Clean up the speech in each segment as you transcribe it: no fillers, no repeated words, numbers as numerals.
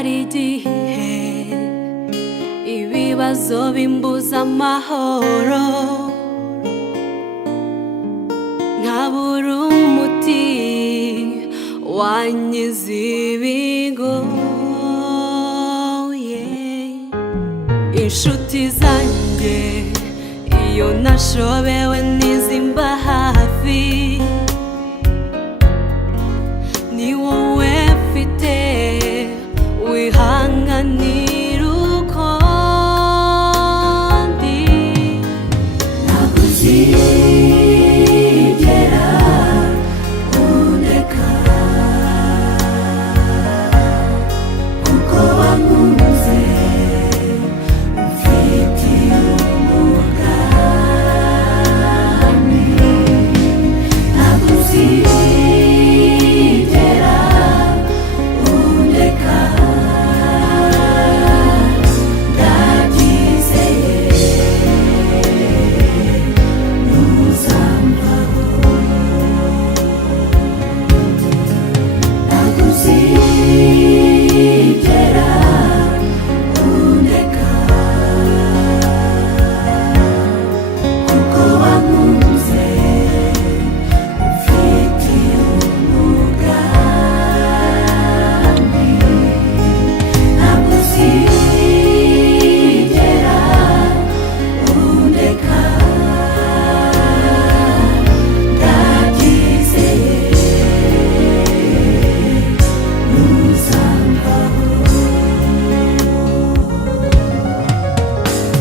hari igihe ibibazo bimbuza amahoro, nkabura umuti wankiza ibigoye. Inshuti zanjye iyo nashobewe n'izimba hafi, ni wowe mfite wihanganira uko ndi. Ntabwo uzigera undeka, kuko wankunze umfitiye umugambi. Ntabwo uzigera undeka,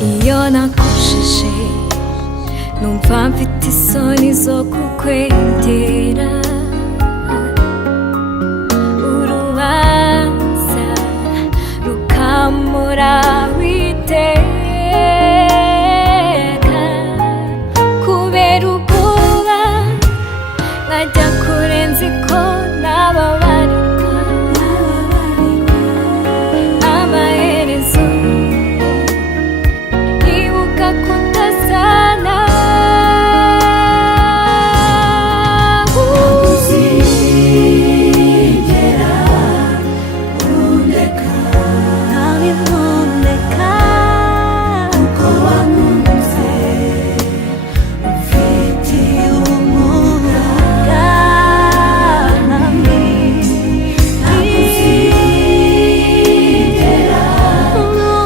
iyo nakujije numva mfite isoni zo kukwegera. Urubanza rukamura witeka, kubera ubwoba nkajya kure nzi ko nababarirwa. Amaherezo kudasana, uzigera undeka, ntabiboneka, kuko wankunze umfitiye umugambi. Ntabwo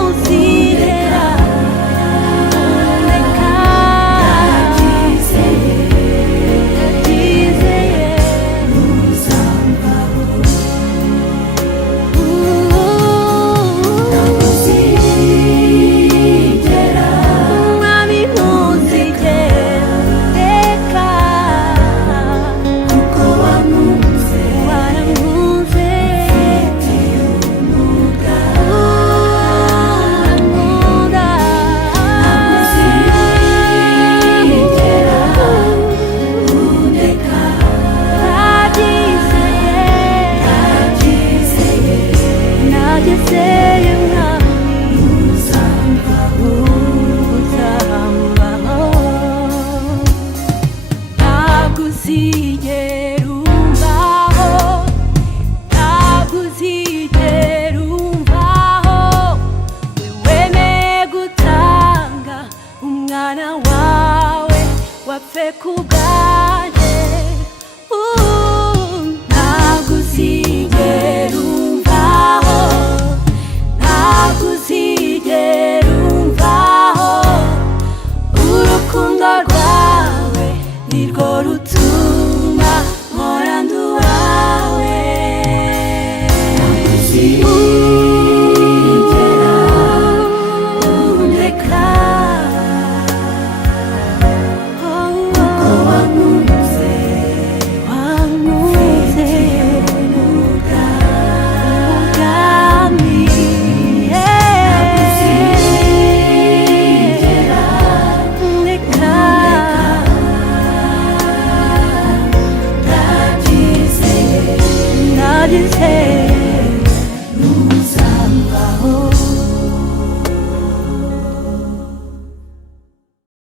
uzigera wapfe kubwanjye. Ntabwo uzigera umvaho, ntabwo uzigera umvaho. Urukundo rwawe nirwo rutuma mpora ndi uwawe. Ntabwo uzigera undeka, you say